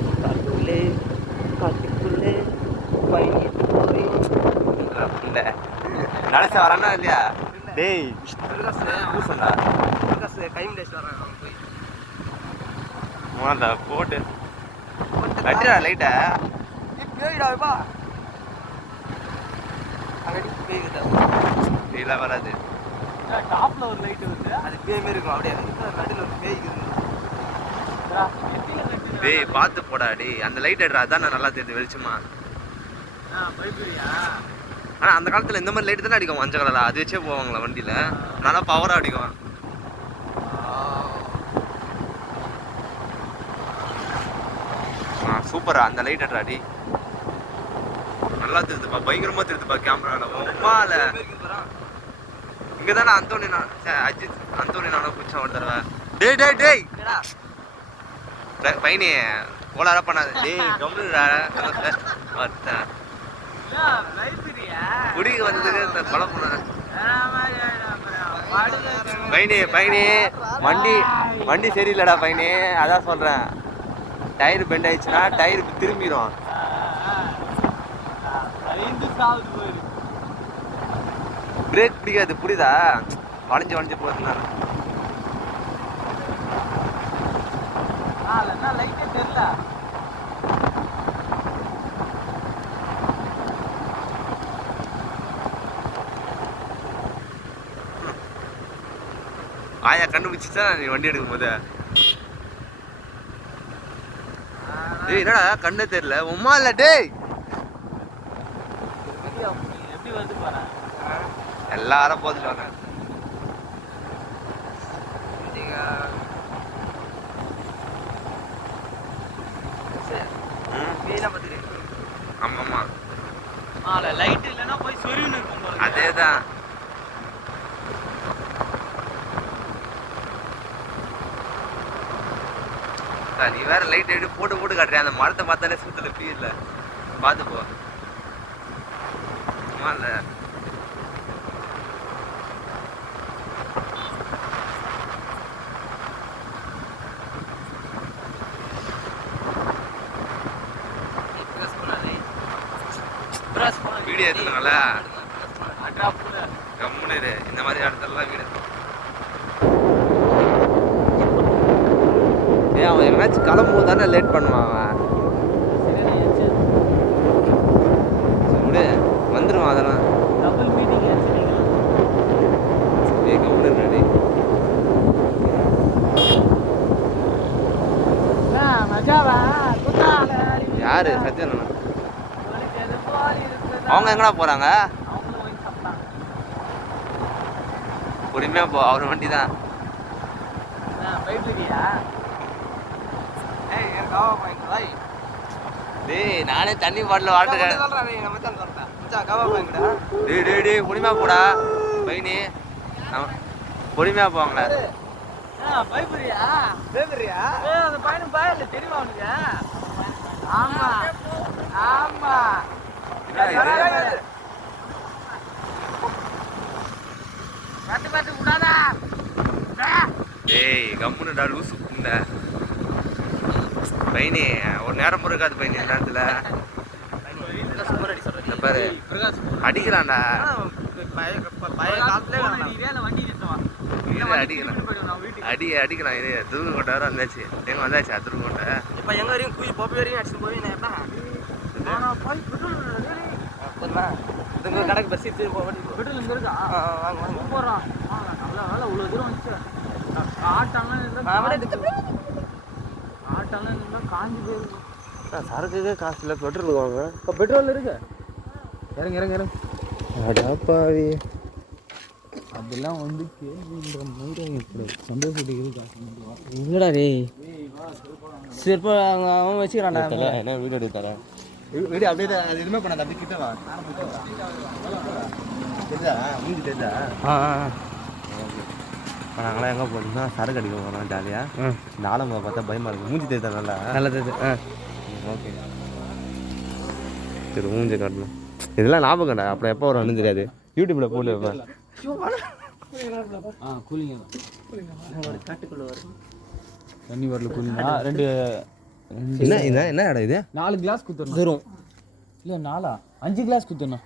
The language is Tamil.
காட்டுக்குள்ளே காட்டுக்குள்ளே நடச்ச வரானா இல்லையா? டேய் போட்டு கட்டிடா லைட்டா பேயிடாப்பா பேயெல்லாம் வராது. டாப்ல ஒரு லைட் வந்து அது பேய் மாரி இருக்கும். அப்படியே நடுவில் ஒரு பேய் டேய் பார்த்து போடா. டேய் அந்த லைட் எடுறா, அதான் நான் நல்லா தெரியுது வெளிச்சமா. ஆனா அந்த காலத்துல இந்த மாதிரி லைட் தானே அடிக்கும் மஞ்சள் கலரா, அது வச்சே போவாங்களா வண்டியில, நல்லா பவரா அடிக்கும். சூப்பரா அந்த லைட் எடுறா. டி நல்லா தெரியுதுப்பா, பயங்கரமா தெரியுதுப்பா கேமரால. ஒம்மால இங்கதானே அந்தோனி அஜித் அந்தோனி நானும் குச்சா ஒரு தடவை. டேய் டேய் டேய் பையனே கோளாரா பண்ணாது. டேய் கம்முடா குடிக்கு வந்ததுக்கு கொலை பண்ண பையனே. பையனே வண்டி சரியில்லடா பையனே, அதான் சொல்றேன். டயர் பெண்ட் ஆயிடுச்சுன்னா டயருக்கு திரும்பிடும். பிரேக் பிடிக்காது, புரியுதா? வளைஞ்சு போகுதுன்னா லைட்டே தெரியல. ஆயா கண்டுபிடிச்சுட்டா நீ வண்டி எடுக்கும் போது. டேய் என்னடா கண்ணே தெரியல உமா இல்ல. டேய் எப்படி வந்து பாரு, எல்லாரும் போதுட்டு வாங்க. ஆமாமா லைட் இல்லைன்னா போய் சொருவின்னு இருக்கும். அதேதான். நீ வேற லைட் எடுத்து போட்டு காட்டுறியா, அந்த மரத்தை பார்த்தாலே சுத்தல ஃபீல் பார்த்து போ. இல்ல வீடியோ எடுத்துனால கம்முனு இந்த மாதிரி இடத்துலலாம் வீடு. ஏன் அவன் எங்கேயாச்சும் கிளம்பும் தானே லேட் பண்ணுவான் அவன். விடு வந்துடுவான் அதெல்லாம். டபுள் மீட்டிங் கம்முனு ரெடி. யாரு சத்யன்? அவங்க எங்கடா போறாங்க? பொறுமையா போ, அவர் வண்டி தான். டேய் நானே தண்ணி பாட்டில் வாட்டர். டேய் டேய் டேய் பொறுமையா போடா பையனே, பொறுமையா போவாங்களா? ஆமா ஆமா டேய் கம்முனுடா லூசு புண்ட பையனே. ஒரு நேரம் இருக்காது பையனே நேரத்துல பாரு அடிக்கிறான்டா. அடிக்கிறான் துருக்கோட்டை வந்தாச்சு. எங்க வந்தாச்சா துருக்கோட்டை? இப்போ எங்க வரையும் கூய் போய் வரையும் அடிச்சு போய் கடைக்கு பஸ் பெட்ரோல் இங்க இருக்கா? வாங்க போறோம். நல்ல வேலை இவ்வளவு தூரம் வந்துச்சு. ஆட்டெல்லாம் காஞ்சி போயிருக்கு. சரக்குக்கே காசு இல்லை, பெட்ரோல் வாங்க. இப்போ பெட்ரோல் இருக்கு. இறங்க அடாப்பாவி அதெல்லாம் வந்து கேள்வின்ற மாதிரி சந்தோஷத்துக்கு காசு இல்லடா. டே சிறப்பா அவன் வச்சுக்கிறான்டா. என்ன வீடியோ எடுத்து தரேன். வீடியோ அப்படியே தான், அது எதுவுமே பண்ணாது. அப்படி கிட்ட வா. தெரிஞ்சா மூஞ்சி தெரிஞ்சா? நாங்களாம் எங்கே போனோம்னா சரக்கு அடிக்க போகிறோம் ஜாலியாக. இந்த ஆலம்பை பார்த்தா பயமாக இருக்குது. மூஞ்சி தெரியுதா? நல்லா தெரியுது. ஓகே சரி மூஞ்சி காட்டணும். இதெல்லாம் ஞாபகம்டா. அப்புறம் எப்போ வரும்னு தெரியாது. யூடியூப்பில் போட்டு வைப்பேன். காட்டுக்குள்ளே வரும். தண்ணி வரல கூலினா 2 என்ன என்ன என்ன இடம் இது? 4 கிளாஸ் குத்துறணும். இல்லை 4 5 கிளாஸ் குத்துறணும்.